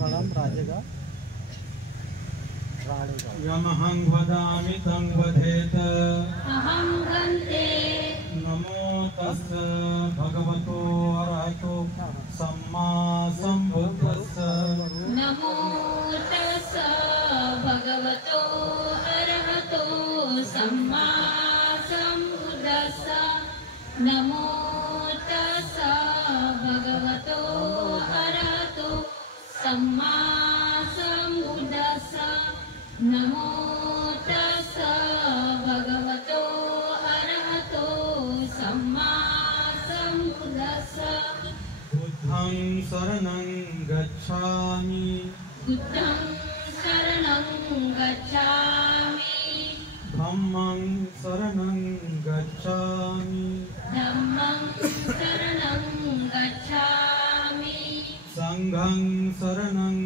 कलम राजेगा यमहं वदामि तं वदेत अहं वन्दे नमो तस् भगवतो अरहतो सम्मा सम्बुद्धस्स नमो तस् भगवतो अरहतो सम्मा सम्बुद्धस्स नमो तस् भगवतो अरहतो सम्मा सम्बुद्धस्स नमो तस् भगवतो अरहतो सम्मा सम्बुद्धस्स बुद्धं शरणं गच्छामि बुद्धं शरणं गच्छामि धम्मं शरणं गच्छामि धम्मं शरणं गच्छामि संघं शरणं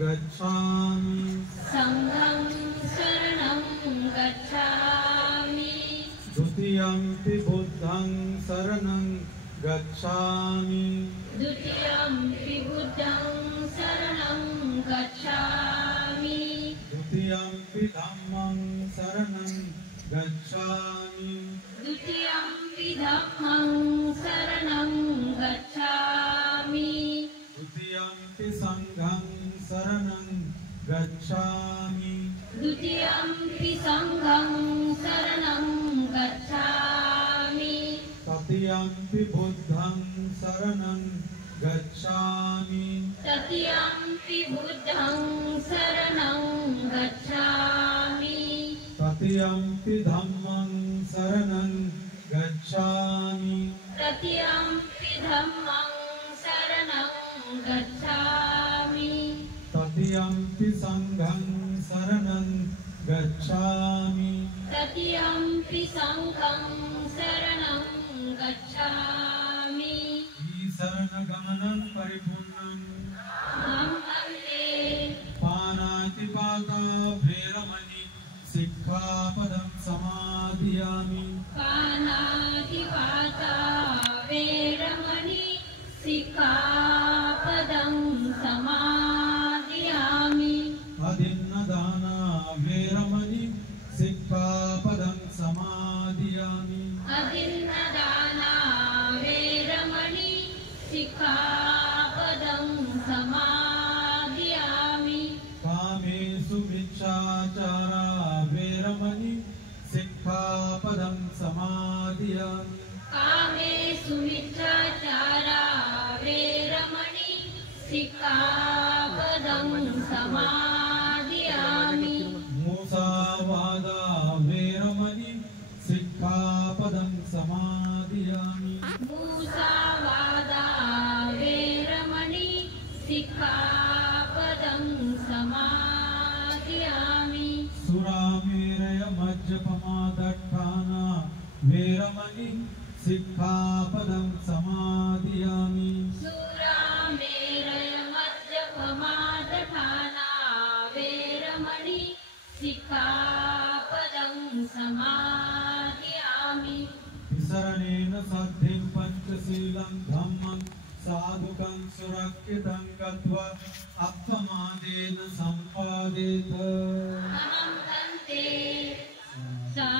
गच्छामि संघं शरणं गच्छामि द्वितीयंपि बुद्धं शरणं गच्छामि द्वितीयंपि बुद्धं शरणं गच्छामि द्वितीयंपि धम्मं शरणं गच्छामि द्वितीयंपि धम्मं शरणं गच्छामि द्वितीयंपि संघं शरणं गच्छामि द्वितीयंपि संघं शरणं गच्छामि तृतीयंपि बुद्धं शरणं गच्छामि तृतीयंपि बुद्धं शरणं गच्छामि तृतीयंपि धम्मं शरणं गच्छामि तृतीयंपि धम्मं शरणं गच्छामि तृतीयंपि संघं शरणं गच्छामि तृतीयंपि संघं शरणं गच्छामि शरणगमनं परिपूर्णं अहं वन्दे पानातिपाता भैरमणि सिक्खापदं समाधियामि पानातिपाता वेरमणि सिक्खापदं समादियामि अदिन्नदाना वेरमणि सिक्खापदं समाधियामि अदिन्नदाना वेरमणि सिक्खापदं समादियामि कामेषु मिच्छाचारा वेरमणि सिक्खापदं समाधियामि कामेषु मिथ्याचारा वेरमणि सिक्खापदं समादियामि मुसावादा वेरमणि सिक्खापदं समाधियामि मुसावादा वेरमणि सिक्खापदं समादियामि सुरामेरय मज्जपमादट्ठाना वेरमणि सिक्खापदं समाधियामि सुरामेरय मद्यपमादठाना वेरमणि सिक्खापदं समादियामि विसरणेन सद्धिं पञ्चशीलं धम्मं साधुकं सुरक्षितं गत्वा अप्पमादेन सम्पादेत अहं वन्दे सा